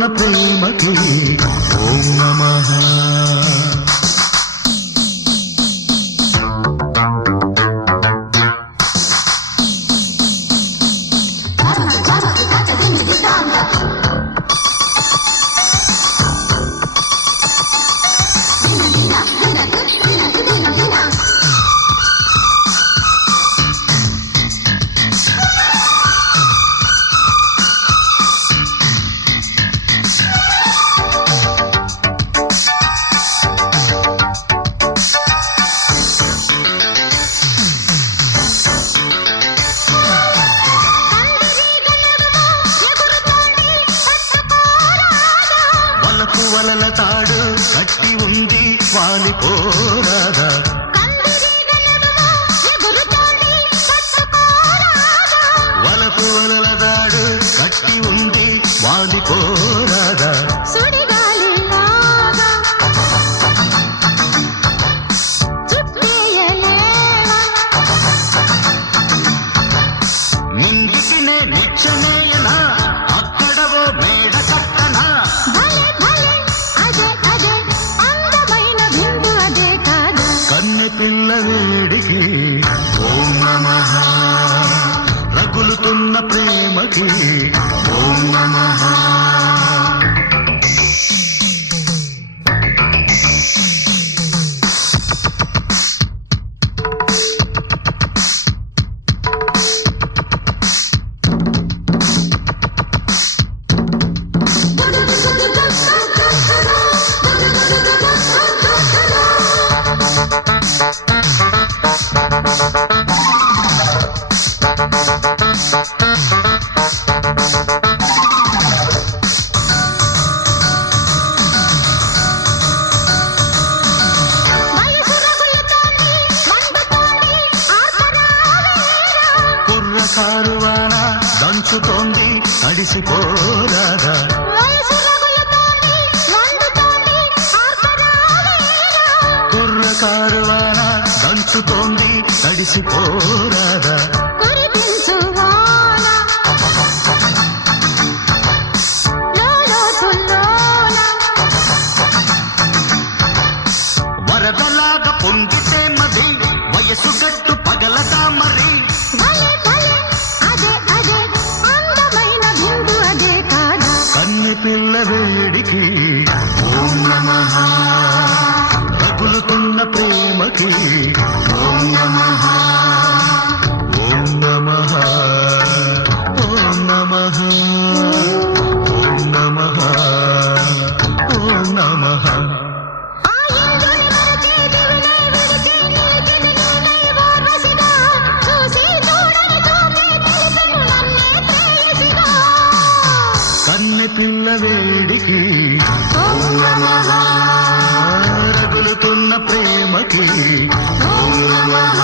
రగులుతున్న ప్రేమకి ఓం నమః. వలల తాడు కట్టి ఉంది వాలిపోరాదా, వలపు వలల తాడు కట్టి ఉంది వాలిపోరాదా, నిందికినే నిచ్చనేయనా అక్కడవో మేడ కట్టనా, పిల్ల వేడికి ఓం నమః, రగులుతున్న ప్రేమకి ఓం నమః. కారువాన దంచుతోంది తడిసిపోరాదా, కుర్ర కారువాన దంచుతోంది తడిసిపోరాదా, వరదలాగా పొంగితే మది వయసు గట్టు పగలదా మరి, పిల్ల వేడికి ఓం నమః, రగులుతున్న ప్రేమకి ఓం నమః, ఓం నమః, ఓం నమః, ఓం నమః, ఓం నమః. పిల్ల వేడికి ఓం నమః, రగులుతున్న ప్రేమకి ఓం నమః.